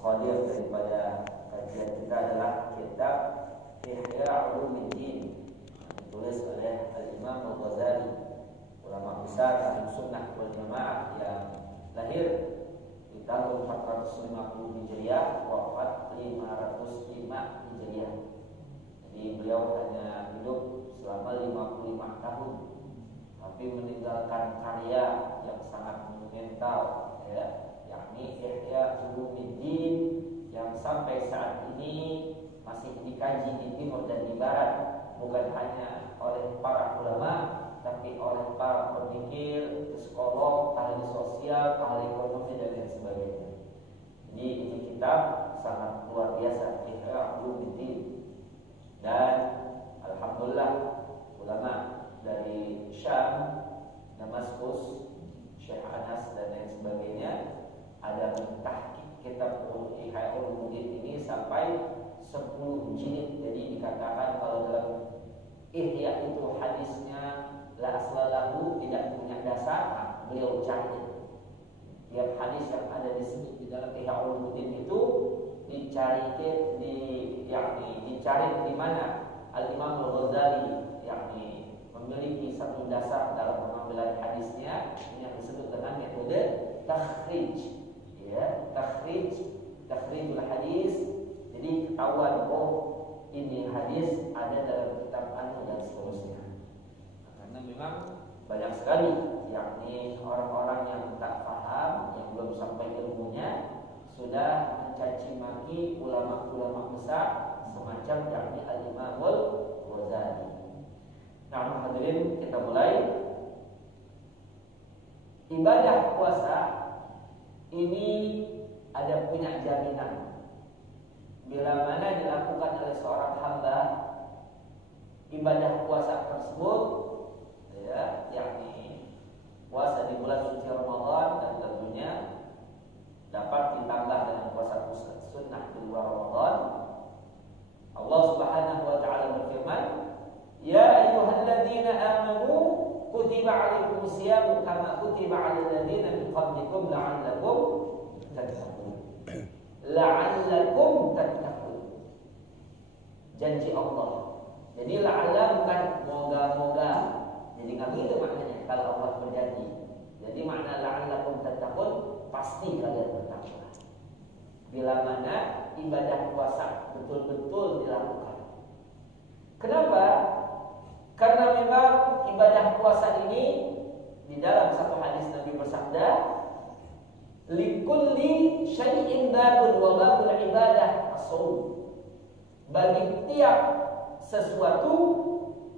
Qadir daripada kajian kita adalah kitab Ihya Ulumuddin, ditulis oleh Al-Imam Al-Ghazali, ulama besar Ahlus Sunnah wal Jamaah yang lahir di tahun 450 Hijriah, wafat 505 Hijriah. Jadi beliau hanya hidup selama 55 tahun, tapi meninggalkan karya yang sangat monumental, ya, yakni Ihya Ulumuddin, yang sampai saat ini masih dikaji di timur dan di barat, bukan hanya oleh para ulama, tapi oleh para pemikir, psikolog, ahli sosial, ahli ekonomi dan lain sebagainya. Jadi ini kitab sangat luar biasa, Ihya Ulumuddin. Dan alhamdulillah ulama dari Syam, Damaskus, Syekh Anas dan lain sebagainya ada mentahqiq kitab Ihya Ulumuddin ini sampai 10 jilid. Jadi dikatakan kalau dalam Ihya itu hadisnya la aslalahu, tidak punya dasar, beliau cari tiap hadis yang ada disebut di dalam Ihya Ulumuddin itu dicari di mana Al-Imam Al-Ghazali yakni memiliki satu dasar dalam pengambilan hadisnya. Ini yang disebut dengan metode takhrij, ya, takhrijul hadis. Jadi ketahuan, oh ini hadis ada dalam kitab anu dan seterusnya. Karena memang banyak sekali yakni orang-orang yang tak paham, yang belum sampai ilmunya, sudah mencaci maki ulama-ulama besar semacam yakni Al-Imam Al-Ghazali. Nah, hadirin, kita mulai. Ibadah puasa ini ada punya jaminan. Bila mana dilakukan oleh seorang hamba ibadah puasa tersebut, ya, yakni puasa di bulan suci Ramadan, dan tentunya dapat ditambah dengan puasa sunnah di luar Ramadan. Allah Subhanahu wa taala berfirman, "Ya ayyuhalladzina amanu kutiba 'alaikumus syiyamu kama kutiba 'alal ladzina min qablikum la'allakum tattaqun." La'allakum tattaqun. Janji Allah. Jadi la'alla bukan moga-moga. Jadi enggak begitu maknanya kalau Allah berjanji. Jadi makna la'allakum tattaqun, pasti kalian bertakwa. Bila mana ibadah puasa betul-betul dilakukan. Kenapa? Karena memang ibadah puasa ini di dalam satu hadis Nabi bersabda, likulli syai'in babun wa babul ibadah as-shaum. Bagi tiap sesuatu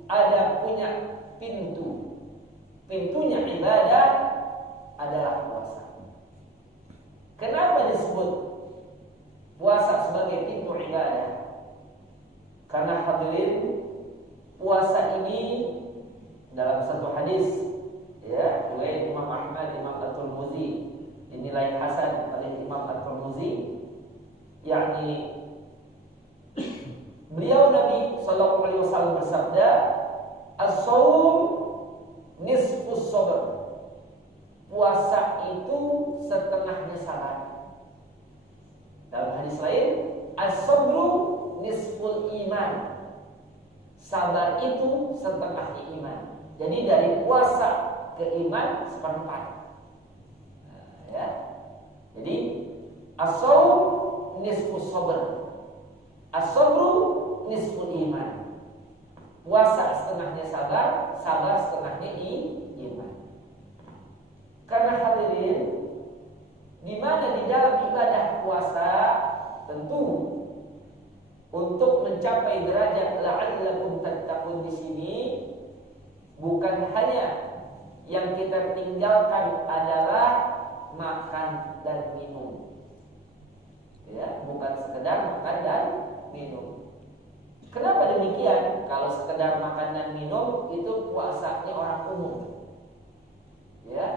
ada punya pintu. Pintunya ibadah adalah puasa. Kenapa disebut puasa sebagai pintu ibadah? Karena hadirin, puasa ini dalam satu hadis, ya, riwayat Imam Ahmad, Imam At-Tirmidzi, dinilai hasan oleh Imam At-Tirmidzi, yakni beliau Nabi sallallahu alaihi wasallam bersabda, as-shaum nisfus sabr. Puasa itu setengahnya sabar. Dalam hadis lain, as-sabru nisful iman. Sabar itu setengahnya iman. Jadi dari puasa ke iman seperempat. Ya. Jadi as-shaum nisfus sabr. As-sabru nisful iman. Puasa setengahnya sabar, sabar setengahnya iman. Karena hadirin, di mana di dalam ibadah puasa tentu untuk mencapai derajat la'allakum tattaqun di sini bukan hanya yang kita tinggalkan adalah makan dan minum. Ya, bukan sekedar makan dan minum. Kenapa demikian? Kalau sekedar makan dan minum itu puasanya orang umum. Ya,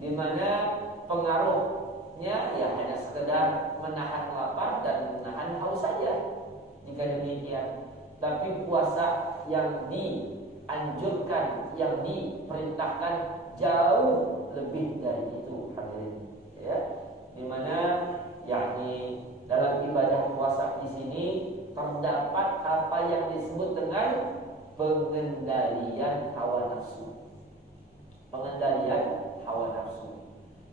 di mana pengaruhnya ya hanya sekedar menahan lapar dan menahan haus saja. Jika demikian, tapi puasa yang dianjurkan, yang diperintahkan jauh lebih dari itu, hadirin. Ya, di mana yakni dalam ibadah puasa di sini terdapat apa yang disebut dengan pengendalian hawa nafsu. Pengendalian hawa nafsu.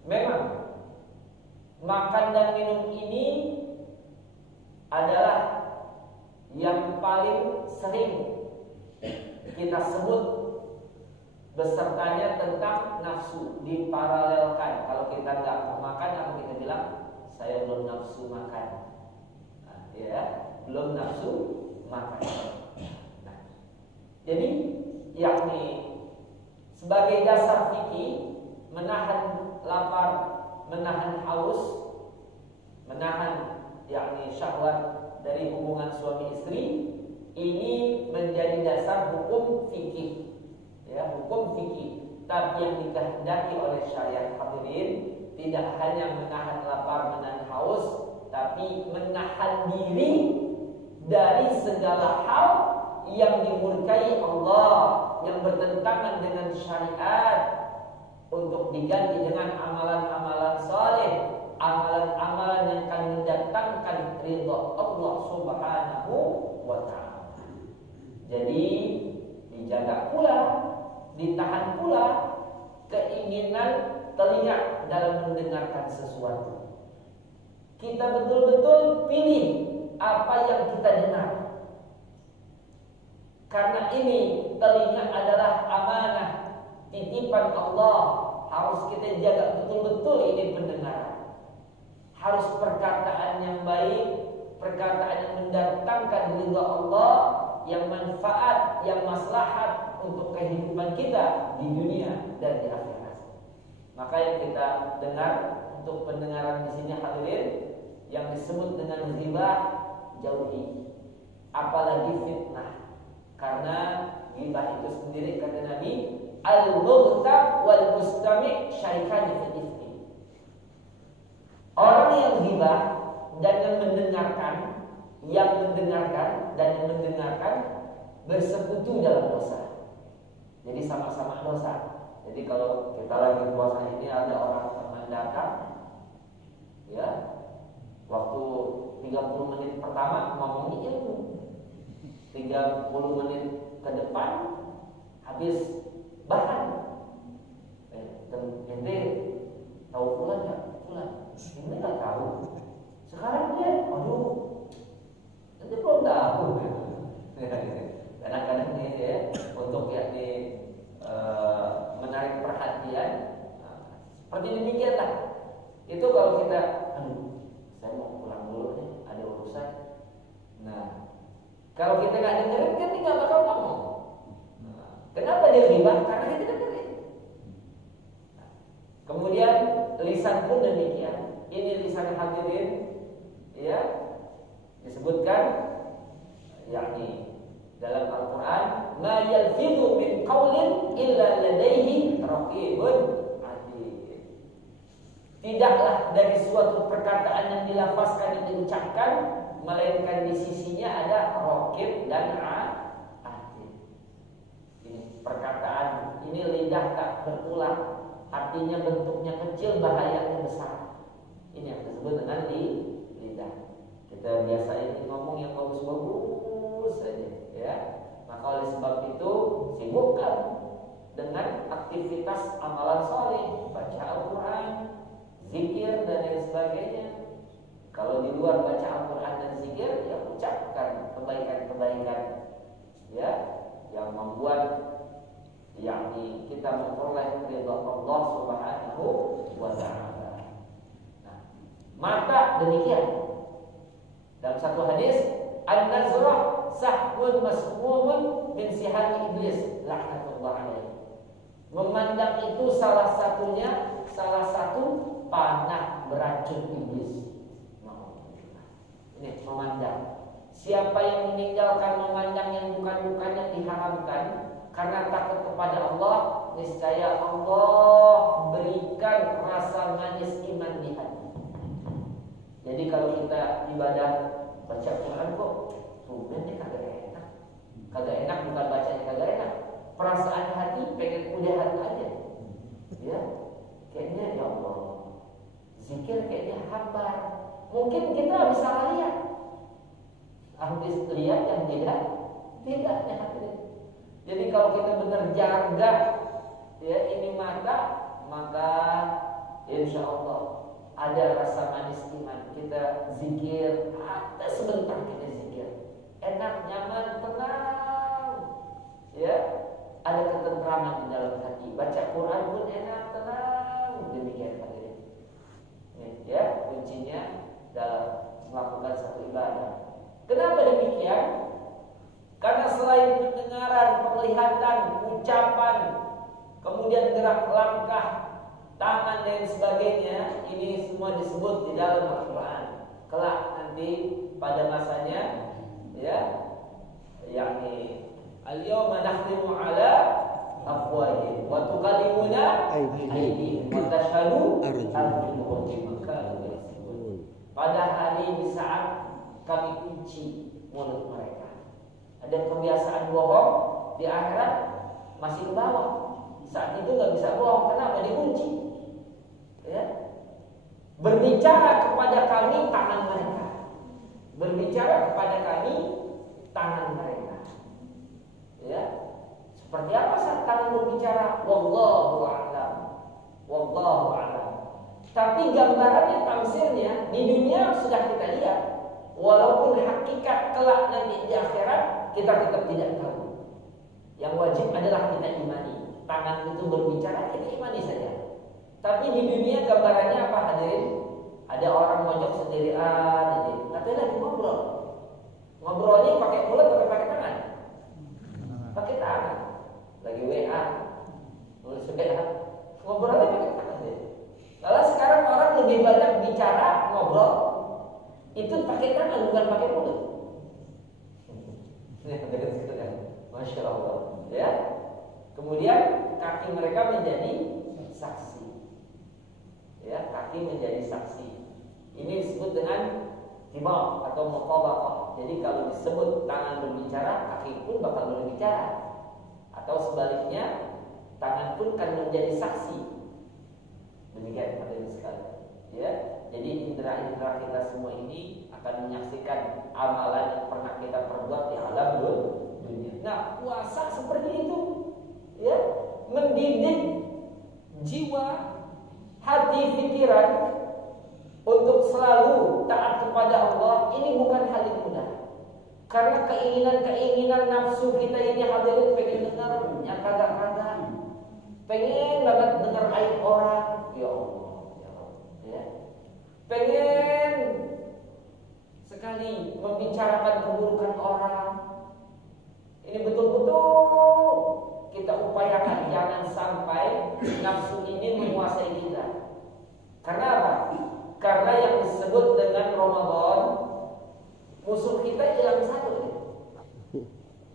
Memang makan dan minum ini adalah yang paling sering kita sebut besertanya tentang nafsu, diparalelkan. Kalau kita nggak mau makan, apa kita bilang? Saya belum nafsu makan. Nah, ya, belum nafsu makan. Nah, jadi yakni sebagai dasar fikih menahan lapar, menahan haus, menahan yakni syahwat dari hubungan suami istri, ini menjadi dasar hukum fikih. Ya, hukum fikih. Tapi yang dikehendaki oleh syariat hadirin tidak hanya menahan lapar, menahan haus, tapi menahan diri dari segala hal yang dimurkai Allah, yang bertentangan dengan syariat, untuk diganti dengan amalan-amalan saleh, amalan-amalan yang akan mendatangkan ridha Allah Subhanahu wa ta'ala. Jadi dijaga pula, ditahan pula keinginan telinga dalam mendengarkan sesuatu. Kita betul-betul pilih apa yang kita dengar. Karena ini telinga adalah amanah, titipan Allah. Harus kita jaga betul-betul ini pendengaran. Harus perkataan yang baik, perkataan yang mendatangkan ridha Allah, yang manfaat, yang maslahat untuk kehidupan kita di dunia dan di akhirat. Maka yang kita dengar untuk pendengaran di sini hadirin, yang disebut dengan ghibah, jauhi. Apalagi fitnah. Karena ghibah itu sendiri kata Nabi, al-mughtab wal mustami' syarikani fil ithmi. Orang yang ghibah dan yang mendengarkan bersekutu dalam dosa. Jadi sama-sama dosa. Jadi kalau kita lagi puasa ini ada orang teman datang, ya, waktu 30 menit pertama ngomongin ilmu, 30 menit ke depan habis bahan. Ente tahu pulang nggak? Pulang. Ini nggak tahu. Sekarang dia, aduh, ente belum tahu. Kadang-kadang ini ya, untuk yakni menarik perhatian, seperti demikianlah. Itu kalau kita, aduh, saya mau pulang dulu nih, ada urusan. Nah, kalau kita nggak dengerin kan dia nggak bakal ngomong. Kenapa dia ghibah? Karena kita dengerin. Kemudian lisan pun demikian. Ini lisan hadirin, ya, disebutkan, yakni dalam Al-Quran, ma yalfidhu min qawlin illa ladaihi raqibun atid. Tidaklah dari suatu perkataan yang dilafazkan, yang diucapkan, melainkan di sisinya ada raqib dan atid. Ini perkataan, ini lidah tak berulang, artinya bentuknya kecil, bahayanya besar. Ini yang disebut dengan lidah. Kita biasa ini ngomong yang bagus-bagus saja, ya. Maka oleh sebab itu sibukkan dengan aktivitas amalan saleh, baca Al-Quran, zikir dan lain sebagainya. Kalau di luar baca Al-Quran dan zikir, ya ucapkan kebaikan-kebaikan, ya, yang membuat yakni kita memperoleh ridha Allah Subhanahu wa ta'ala. Nah, mata demikian. Dalam satu hadis, an-nazra sahmun masmumun min sihani iblis laknatullah alaihi. Memandang itu salah satu panah beracun iblis. Ini memandang. Siapa yang meninggalkan memandang yang bukan-bukan yang diharamkan karena takut kepada Allah, niscaya Allah berikan rasa manis iman di hati. Jadi kalau kita ibadah baca Quran kok tumbennya kagak enak, bukan bacanya kagak enak, perasaan hati pengen udahan aja, ya, kayaknya ya Allah, zikir kayaknya hambar, mungkin kita bisa lihat. Habis lihat yang tidak ya. Jadi kalau kita benar jaga ya ini mata, maka insya Allah ada rasa manis iman. Kita zikir, ada sebentar kita zikir, enak, nyaman, tenang, ya, ada ketentraman di dalam hati. Baca Quran pun enak, tenang, demikian hadirin. Ya, kuncinya dalam melakukan satu ibadah. Kenapa demikian? Karena selain pendengaran, penglihatan, ucapan, kemudian gerak langkah, tangan dan sebagainya, ini semua disebut di dalam Al-Quran. Kelak nanti pada masanya, ya, yakni al-yawma nakhtimu ala afwahihim wa tukallimuna aydihim wa tashhadu arjuluhum bima kanu yaksibun. Pada hari di saat kami kunci mulut mereka. Ada kebiasaan bohong di akhirat masih ke bawah. Saat itu nggak bisa bohong, kenapa? Dikunci. Ya. Berbicara kepada kami tangan mereka. Berbicara kepada kami tangan mereka. Ya. Seperti apa saat tangan berbicara? Wallahu a'lam. Wallahu a'lam. Tapi gambarannya, tamsilnya di dunia sudah kita lihat. Walaupun hakikat kelak nanti di akhirat kita tetap tidak tahu. Yang wajib adalah kita imani. Tangan itu berbicara, kita imani saja. Tapi di dunia gambarannya apa hadirin? Ada orang mojok sendirian, tapi lagi ngobrol. Ngobrolnya pakai mulut atau pakai tangan? Pakai tangan. Lagi WA, nulis WA, ngobrolnya pakai tangan. Kalau sekarang orang lebih banyak bicara, ngobrol, itu pakai tangan bukan pakai mulut. Masya Allah. Ya. Kemudian kaki mereka menjadi saksi. Ya, kaki menjadi saksi. Ini disebut dengan tibah atau mutabaqah. Jadi kalau disebut tangan berbicara, kaki pun bakal berbicara. Atau sebaliknya, tangan pun akan menjadi saksi. Demikian hadirin sekalian. Ya. Jadi indera-indera kita semua ini akan menyaksikan amalan yang pernah kita perbuat di alam dunia. Nah, puasa seperti itu, ya, mendidik jiwa, hati, pikiran untuk selalu taat kepada Allah. Ini bukan hal yang mudah. Karena keinginan nafsu kita ini hadirin pengen dengar yang kagak-kagak, pengen banget dengar aib orang, ya Allah, ya. Pengen sekali membicarakan keburukan orang. Ini betul-betul kita upayakan jangan sampai nafsu ini menguasai kita. Karena apa? Karena yang disebut dengan Ramadan, musuh kita hilang satu.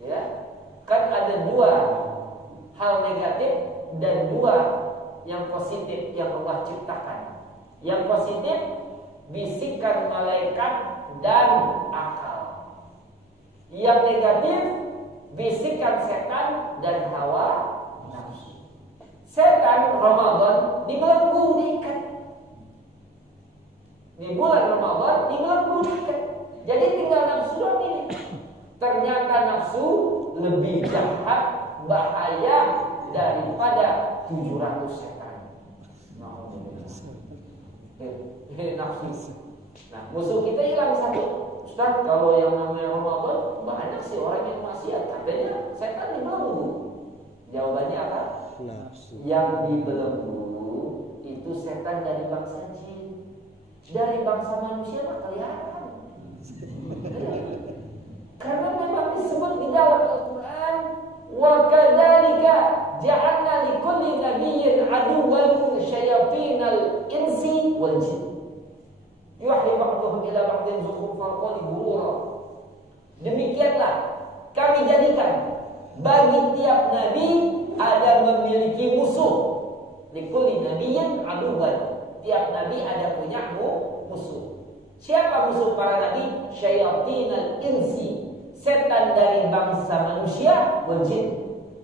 Ya, kan ada dua hal negatif dan dua yang positif yang Allah ciptakan. Yang positif, bisikan malaikat dan akal. Yang negatif, bisikan setan dan hawa nafsu. Setan Ramadan dibelenggu, diikat. Di bulan Ramadan dibelenggu, diikat. Jadi tinggal nafsu doang ini. Ternyata nafsu lebih jahat, bahaya daripada 700 setan. Ini nafsu. Nah, musuh kita hilang satu. Ustaz, kalau yang namanya Ramadan banyak sih orang yang maksiat, katanya setan dibelenggu. Jawabannya apa? Nafsu. Yang dibelenggu itu setan dari bangsa jin. Dari bangsa manusia mah kelihatan. Karena memang disebut di dalam Al-Quran, wa kadzalika ja'alna likulli nabiyyin aduwwan syayatinal insi wal jin. Yuhi ba'dhum ila ba'dhin zukhrufal qawli ghurura. Demikianlah kami jadikan bagi tiap nabi ada memiliki musuh. Likulli nabiyyin aduwwan. Tiap nabi ada punya musuh. Siapa musuh para nabi? Syayatinal insi. Setan dari bangsa manusia wal jin,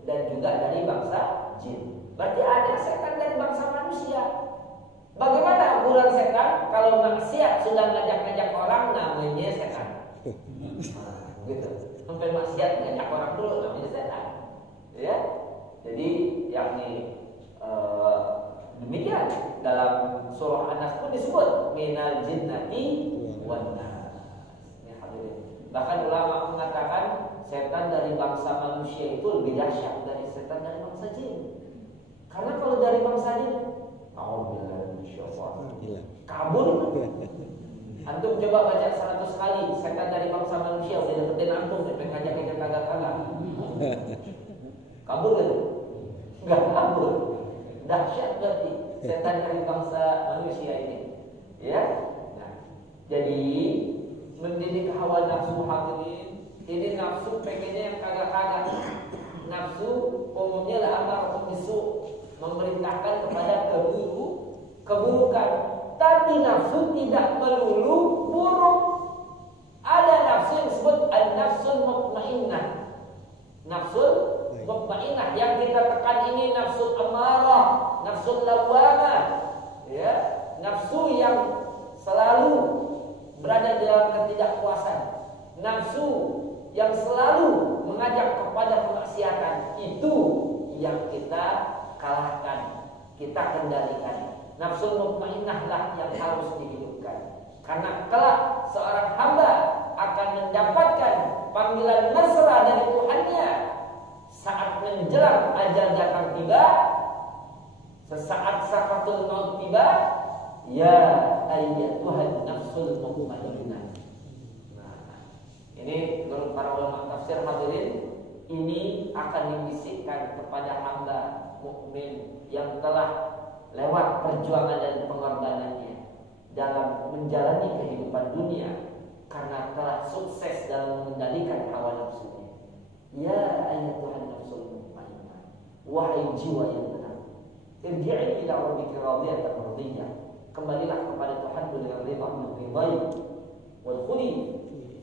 dan juga dari bangsa jin. Berarti ada setan dari bangsa manusia. Bagaimana ukuran setan setan kalau maksiat sudah ngajak-ngajak orang namanya setan. Gitu. Sampai maksiat ngajak orang dulu namanya setan. Ya. Jadi yakni demikian dalam surah An-Nas pun disebut minal jinnati wan nas. Bahkan ulama mengatakan setan dari bangsa manusia itu lebih dahsyat dari setan dari bangsa jin. Karena kalau dari bangsa jin, kabur. Antum coba baca 100 kali setan dari bangsa manusia udah dapetin antum sampai kagak kagak. Kabur gitu? Enggak kabur. Dahsyat berarti setan dari bangsa manusia ini. Ya. Nah, jadi mendidik hawa nafsu hadirin, ini nafsu pengennya yang kagak-kagak. Nafsu umumnya lah amar bisu, memerintahkan kepada keburukan. Tapi nafsu tidak melulu buruk. Ada nafsu yang disebut an-nafsul mutmainnah. Nafsul mutmainnah yang kita tekan ini nafsul amarah, nafsul lawamah, ya, nafsu yang selalu berada dalam ketidakpuasan, nafsu yang selalu mengajak kepada kemaksiatan. Itu yang kita kalahkan, kita kendalikan. Nafsu mutmainnah lah yang harus dihidupkan. Karena kelak seorang hamba akan mendapatkan panggilan mesra dari Tuhannya saat menjelang ajal datang tiba, sesaat sakaratul maut tiba. Ya ayyatuhan nafsul mutmainnah. Nah, ini menurut para ulama tafsir hadirin, ini akan dibisikkan kepada hamba mukmin yang telah lewat perjuangan dan pengorbanannya dalam menjalani kehidupan dunia karena telah sukses dalam mengendalikan hawa nafsunya. Ya ayyatuhan nafsul mutmainnah, wahai jiwa yang tenang, irji'i ila rabbika radiyatan mardiyah. Kembalilah kepada Tuhanmu dengan ridha meridai. Wadkhuli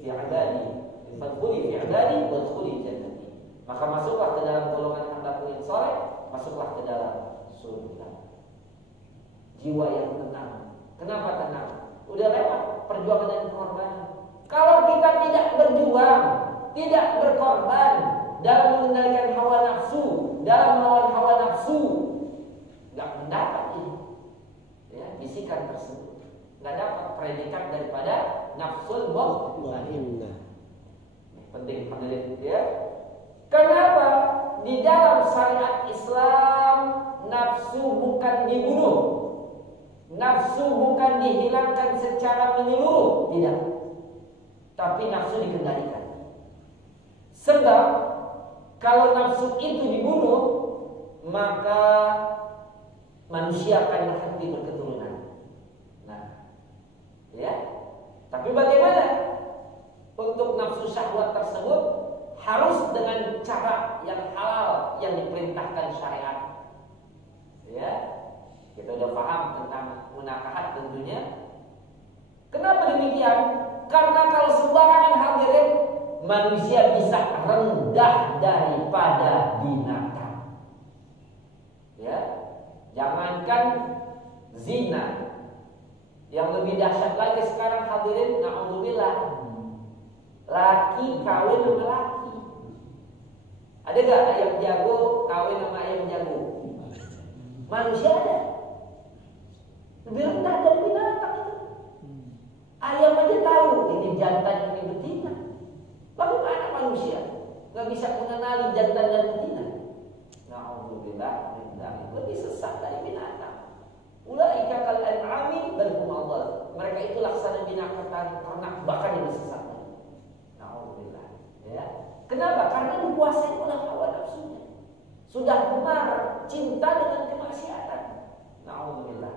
fi ibadi, fadkhuli fi ibadi wadkhuli jannati. Maka masuklah ke dalam golongan hamba-Ku yang saleh, masuklah ke dalam surga. Jiwa yang tenang. Kenapa tenang? Udah lewat perjuangan dan pengorbanan. Kalau kita tidak berjuang, tidak berkorban dalam mengendalikan hawa nafsu, dalam melawan hawa nafsu, nggak mendapat ini. Ya, bisikan tersebut nggak dapat predikat daripada nafsul mutmainnah. Penting hadirin ya. Kenapa di dalam syariat Islam nafsu bukan dibunuh, nafsu bukan dihilangkan secara menyeluruh, tidak, tapi nafsu dikendalikan. Sebab kalau nafsu itu dibunuh, maka manusia akan berhenti berketurunan. Nah, ya. Tapi bagaimana untuk nafsu syahwat tersebut harus dengan cara yang halal yang diperintahkan syariat. Ya, kita udah paham tentang munakahat tentunya. Kenapa demikian? Karena kalau sembarangan hadirin, manusia bisa rendah daripada binatang. Ya. Jangankan zina, yang lebih dahsyat lagi sekarang hadirin, na'udzubillah, laki kawin sama laki. Ada gak ayam jago kawin sama ayam jago? Manusia ada. Lebih rendah dari binatang itu. Ayam aja tahu ini jantan, ini betina. Bagaimana manusia gak bisa mengenali jantan dan betina? Na'udzubillah, lebih sesat dari binatang. Ulaika kal an'ami bal hum adall. Mereka itu laksana binatang ternak, bahkan lebih sesat. Na'udzubillah. Ya. Kenapa? Karena dikuasai oleh hawa nafsunya. Sudah gemar cinta dengan kemaksiatan. Na'udzubillah.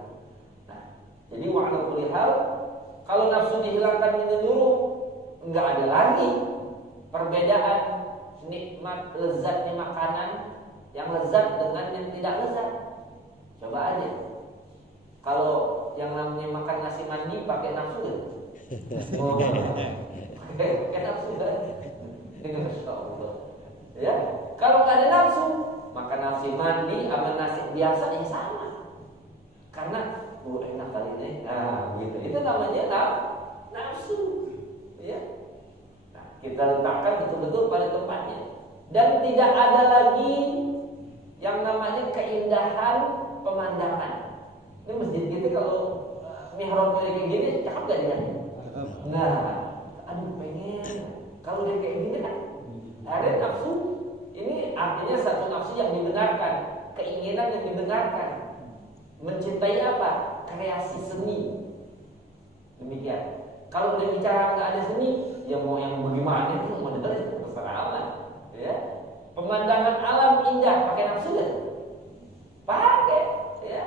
Nah, jadi wa'ala kulli hal, kalau nafsu dihilangkan menyeluruh, enggak ada lagi perbedaan nikmat lezatnya makanan yang lezat dengan yang tidak lezat. Coba aja. Kalau yang namanya makan nasi mandi pakai nafsu kan? Oh, pakai nafsu kan? Masya Allah. Ya, kalau nggak ada nafsu, makan nasi mandi sama nasi biasa yang sama. Karena enak kali ini. Nah, gitu. Itu namanya nafsu. Ya. Nah, kita letakkan betul-betul pada tempatnya. Dan tidak ada lagi yang namanya keindahan pemandangan. Ini masjid kita kalau mihrab kayak gini, cakep gak dia? Nah, aduh pengen. Kalau dia kayak gini kan, ada nafsu. Ini artinya satu nafsu yang dibenarkan, keinginan yang dibenarkan. Mencintai apa? Kreasi seni. Demikian. Kalau udah bicara nggak ada seni, ya mau yang bagaimana itu mau dengerin terserah aman. Ya. Pemandangan alam indah pakai nafsu kan? Pakai. Ya.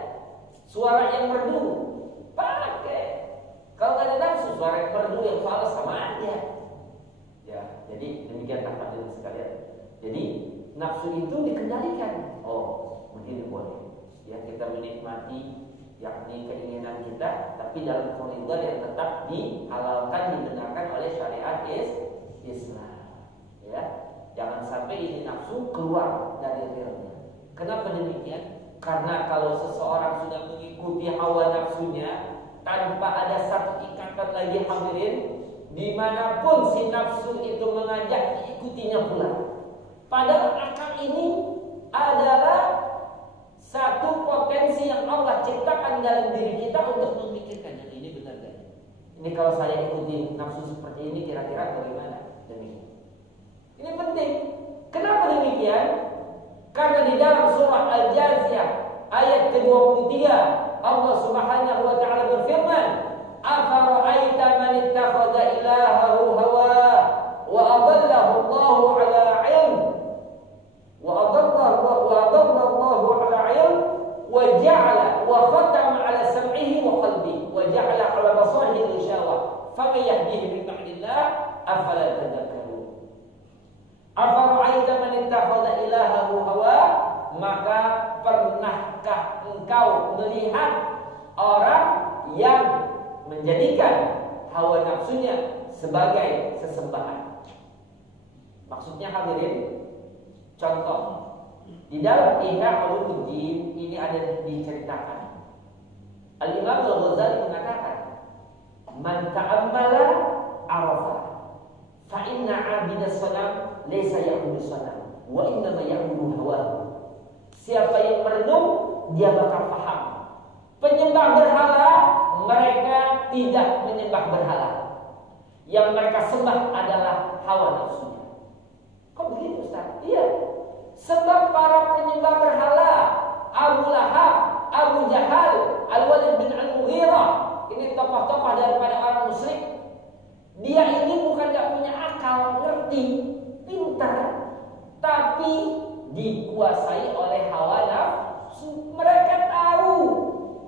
Suara yang merdu pakai. Kalau nggak ada nafsu, suara yang merdu yang fals sama aja. Ya. Jadi demikian hadirin sekalian. Jadi nafsu itu dikendalikan. Oh, begini boleh. Ya, kita menikmati yakni keinginan kita, tapi dalam koridor yang tetap dihalalkan, dibenarkan oleh syariat Islam. Ya, jangan sampai ini nafsu keluar dari realnya. Kenapa demikian? Karena kalau seseorang sudah mengikuti hawa nafsunya tanpa ada satu ikatan lagi hadirin, dimanapun si nafsu itu mengajak diikutinya pula. Padahal akal ini adalah satu potensi yang Allah ciptakan dalam diri kita untuk memikirkan yang ini benar gak? Ini kalau saya ikuti nafsu seperti ini kira-kira bagaimana? Demikian. Ini penting. Kenapa demikian? Karena di dalam surah Al-Jaziyah ayat ke-23 Allah Subhanahu wa taala berfirman, "Afara'aita man ittakhadha ilahahu hawa wa adallahu Allahu 'ala 'ilm wa adallahu ala 'ilm wa ja'ala wa khatama 'ala sam'ihi wa qalbihi wa ja'ala 'ala basarihi ghishawa faman yahdihi min ba'dillah afala tadhakkarun." Afara'aita man ittakhadha ilahahu hawa, maka pernahkah engkau melihat orang yang menjadikan hawa nafsunya sebagai sesembahan? Maksudnya hadirin, contoh di dalam Ihya Ulumuddin ini ada diceritakan. Al-Imam Al-Ghazali mengatakan, "Man ta'ammala arafa, fa inna 'abidas sanam laysa ya'budu sanam, wa inna ma ya'budu hawahu." Siapa yang merenung, dia bakal paham. Penyembah berhala, mereka tidak menyembah berhala. Yang mereka sembah adalah hawa nafsunya. Kok begitu Ustaz? Iya. Sebab para penyembah berhala, Abu Lahab, Abu Jahal, Al-Walid bin Al-Mughirah, ini tokoh-tokoh daripada orang musyrik. Dia ini bukan gak punya akal, ngerti, pintar, tapi dikuasai oleh hawa nafsu. Mereka tahu,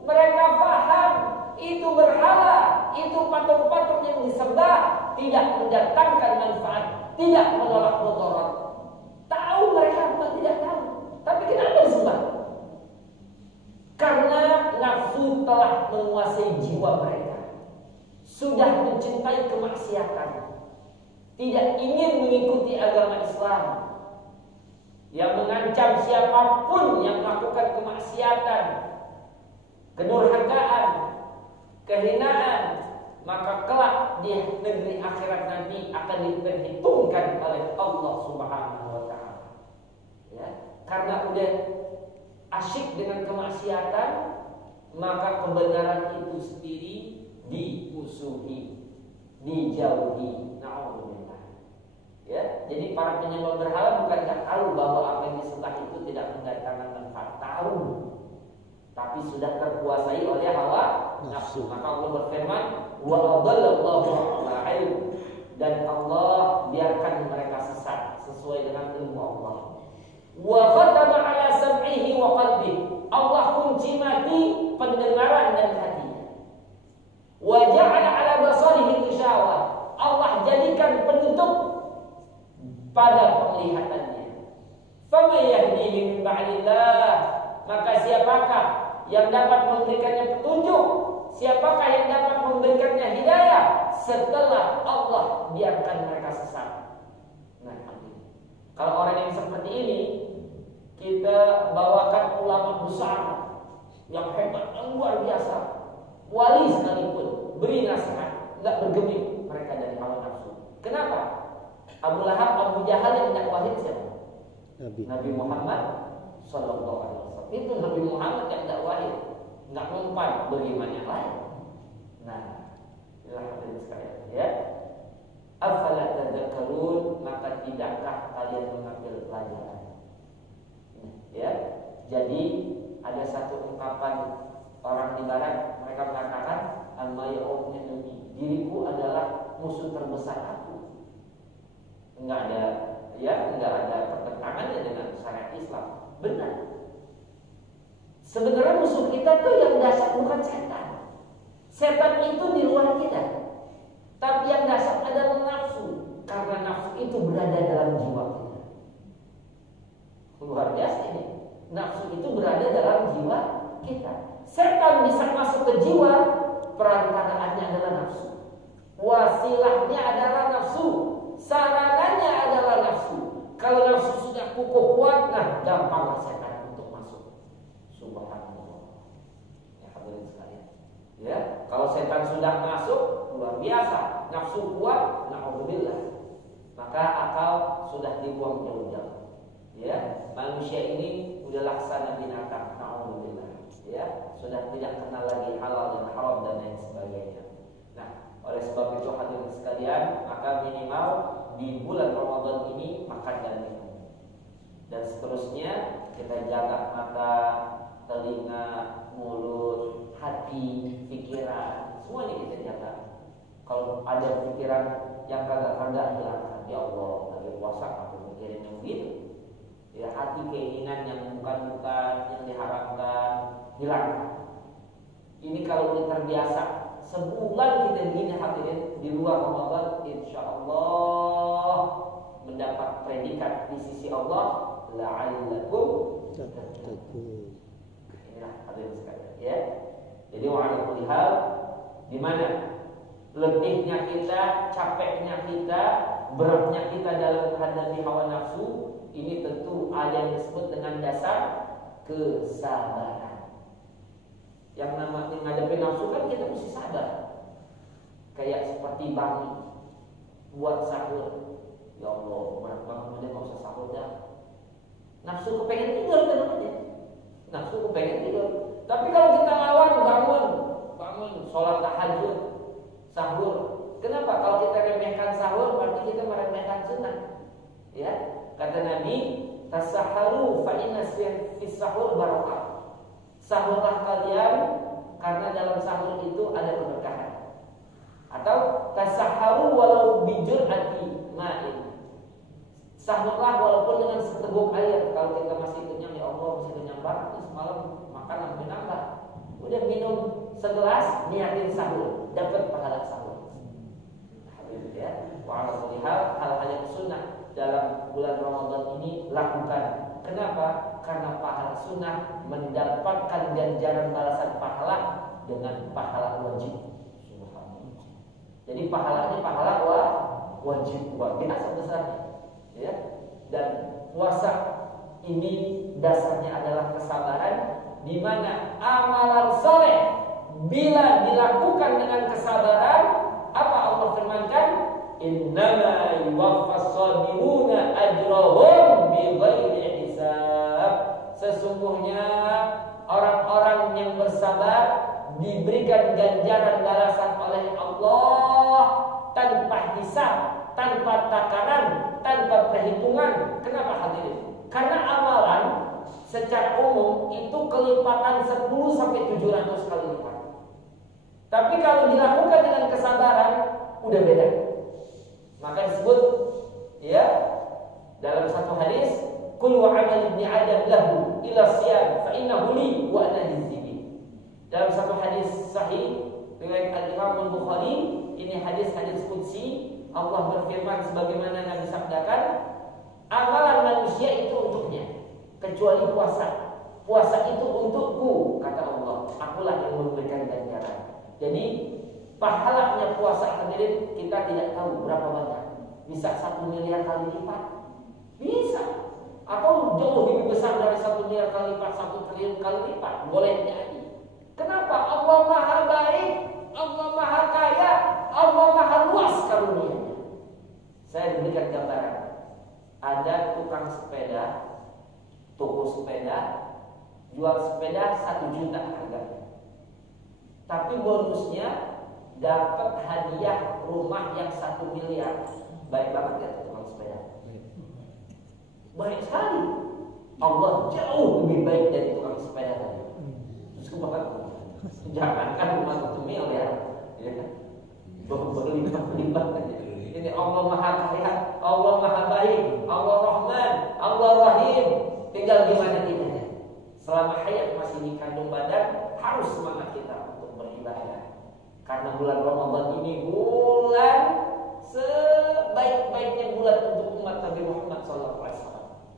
mereka paham, itu berhala, itu patung-patung yang disembah tidak mendatangkan manfaat, tidak menolak mudarat. Tahu mereka, bukan tidak tahu. Tapi kenapa disembah? Karena nafsu telah menguasai jiwa mereka. Sudah mencintai kemaksiatan, tidak ingin mengikuti agama Islam, yang mengancam siapapun yang melakukan kemaksiatan, kedurhakaan, kehinaan, maka kelak di negeri akhirat nanti akan diperhitungkan oleh Allah Subhanahu wa taala. Ya, karena udah asyik dengan kemaksiatan, maka kebenaran itu sendiri dimusuhi, dijauhi. Na'udzubillah. Ya, jadi para penyembah berhala bukan tidak tahu bahwa apa yang disembah itu tidak mendatangkan manfaat, tahu, tapi sudah terkuasai oleh hawa nafsu. Maka Allah berfirman, wa adallallahu ala ilm, dan Allah biarkan mereka sesat sesuai dengan ilmu Allah. Wa khatama ala sam'ihi wa qalbihi, Allah kunci mati pendengaran dan hatinya. Wa ja'ala ala basarihi ghishawa, Allah jadikan penutup pada penglihatannya. Faman yahdihi min ba'dillah, maka siapakah yang dapat memberikannya petunjuk? Siapakah yang dapat memberikannya hidayah setelah Allah biarkan mereka sesat? Nah, kalau orang yang seperti ini, kita bawakan ulama besar, yang hebat, yang luar biasa, wali sekalipun, beri nasihat, nggak bergeming mereka dari hawa nafsu. Kenapa? Abu Lahab, Abu Jahal yang dakwahin siapa? Nabi Muhammad Sallallahu Alaihi Wasallam. Itu Nabi Muhammad yang dakwahin, nggak mempan beriman yang lain. Nah, inilah hadirin sekalian, ya. Afala tadzakkarun, maka tidakkah kalian mengambil pelajaran? Ya, jadi ada satu ungkapan orang di barat, mereka mengatakan al-may'un enemy, diriku adalah musuh terbesar aku. Enggak ada pertentangannya dengan syariat Islam. Benar. Sebenarnya musuh kita tuh yang dasar bukan setan. Setan itu di luar kita. Tapi yang dasar adalah nafsu, karena nafsu itu berada dalam jiwa kita. Luar biasa ini. Nafsu itu berada dalam jiwa kita. Setan bisa masuk ke jiwa, perantaraannya adalah nafsu. Wasilahnya adalah nafsu. Sarananya adalah nafsu. Kalau nafsu sudah kukuh kuat, nah gampanglah setan untuk masuk. Subhanallah. Ya hadirin sekalian. Ya, kalau setan sudah masuk, luar biasa. Nafsu kuat, na'udzubillah. Maka akal sudah dibuang jauh-jauh. Ya, manusia ini udah laksana binatang, na'udzubillah. Ya, sudah tidak kenal lagi halal dan haram dan lain sebagainya. Nah, oleh sebab itu hadirin sekalian, maka minimal di bulan Ramadan ini makan dan minum. Dan seterusnya kita jaga mata, telinga, mulut, hati, pikiran, semuanya kita jaga. Kalau ada pikiran yang kagak-kagak hilangkan. Ya Allah, lagi puasa aku mikirin yang gitu. Ya, hati keinginan yang bukan-bukan, yang diharapkan, hilang. Ini kalau udah terbiasa, sebulan kita gini hadirin di luar Ramadan, insya Allah mendapat predikat di sisi Allah, la'allakum tattaqun. Inilah hadirin sekalian, ya. Jadi wa'ala kulli hal, di mana lebihnya kita, capeknya kita, beratnya kita dalam menghadapi hawa nafsu, ini tentu ada yang disebut dengan dasar kesabaran. Yang namanya menghadapi nafsu kan kita mesti sabar. Kayak seperti bangi buat sahur. Ya Allah, berat banget udah nggak usah sahur dah. Nafsu kepengen tidur kan namanya. Nafsu kepengen tidur. Tapi kalau kita lawan bangun, sholat tahajud, sahur. Kenapa? Kalau kita remehkan sahur, berarti kita meremehkan sunnah. Ya, kata Nabi, tasaharu fa inna fis sahur barakah. Sahurlah kalian karena dalam sahur itu ada keberkahan. Atau tasaharu walau bijur'ati ma'in. Sahurlah walaupun dengan seteguk air. Kalau kita masih kenyang, ya Allah masih kenyang banget nih, semalam makan sampai nambah. Udah minum segelas, niatin sahur, dapat pahala sahur. Habis ya, wa'ala kulli hal, hal-hal yang sunnah dalam bulan Ramadan ini lakukan. Kenapa? Karena pahala sunnah mendapatkan ganjaran balasan pahala dengan pahala wajib. Subhanallah. Jadi pahalanya pahala wajib, luar biasa besarnya. Ya. Dan puasa ini dasarnya adalah kesabaran, di mana amalan soleh bila dilakukan dengan kesabaran, apa Allah firmankan? Innama yuwaffas sabiruna ajrahum bighairi hisab. Sesungguhnya orang-orang yang bersabar diberikan ganjaran balasan oleh Allah tanpa hisab, tanpa takaran, tanpa perhitungan. Kenapa hadirin? Karena amalan secara umum itu kelipatan 10 sampai 700 kali lipat. Tapi kalau dilakukan dengan kesabaran, udah beda. Maka disebut ya dalam satu hadis, kullu amal ibni adam lahu ila siyam fa innahu li wa ana jazzibi. Dalam satu hadis sahih riwayat Al-Imam Al-Bukhari, ini hadis qudsi, Allah berfirman sebagaimana Nabi sabdakan, amalan manusia itu untuknya kecuali puasa. Puasa itu untukku, kata Allah. Akulah yang memberikan ganjaran. Jadi pahalanya puasa hadirin kita tidak tahu berapa banyak. Bisa 1 miliar kali lipat, bisa. Atau jauh lebih besar dari 1 miliar kali lipat, 1 triliun kali lipat, boleh jadi. jual sepeda 1 juta harganya. Tapi bonusnya dapat hadiah rumah yang 1 miliar. Baik banget ya tukang sepeda. Baik sekali. Allah jauh lebih baik dari tukang sepeda tadi. Jangankan rumah 1 miliar, ya kan? Berlipat-lipat aja. Ini Allah Maha Kaya, Allah Maha Baik, Allah Rahman, Allah Rahim. Tinggal gimana kita. Selama hayat masih dikandung badan, harus semangat kita untuk beribadah. Karena bulan Ramadan ini bulan sebaik-baiknya bulan untuk umat Nabi Muhammad SAW.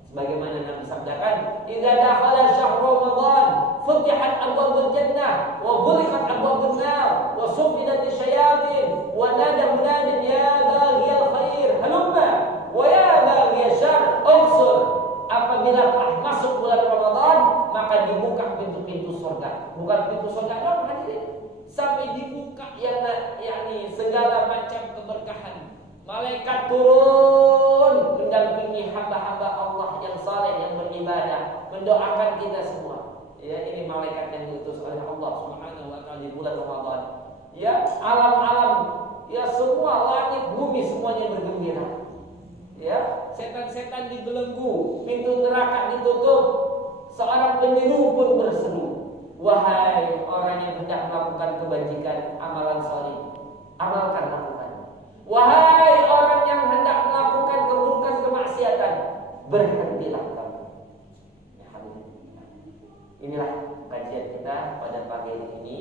Sebagaimana Nabi sabdakan, "Idza dakhala syahr Ramadan, futihat abwabul jannah, wa ghulqat abwabun nar, wa suffidat asyayatin, wa nada munadin ya baghiyal khair, halumma, wa ya baghiyasy syarr, uqsur." Apabila telah masuk bulan Ramadan, maka dibuka pintu-pintu surga. Bukan pintu surga dong hadirin, sampai dibuka yakni segala macam keberkahan. Malaikat turun mendampingi hamba-hamba Allah yang saleh, yang beribadah, mendoakan kita semua. Ya, ini malaikat yang diutus oleh Allah Subhanahu wa taala di bulan Ramadan. Ya, alam-alam, ya semua langit bumi semuanya bergembira. Ya, setan-setan dibelenggu, pintu neraka ditutup. Seorang penyeru pun berseru, "Wahai orang yang hendak melakukan kebajikan, amalan saleh, amalkan, lakukan. Wahai orang yang hendak melakukan keburukan, kemaksiatan, berhentilah kamu." Ya, inilah kajian kita pada pagi hari ini.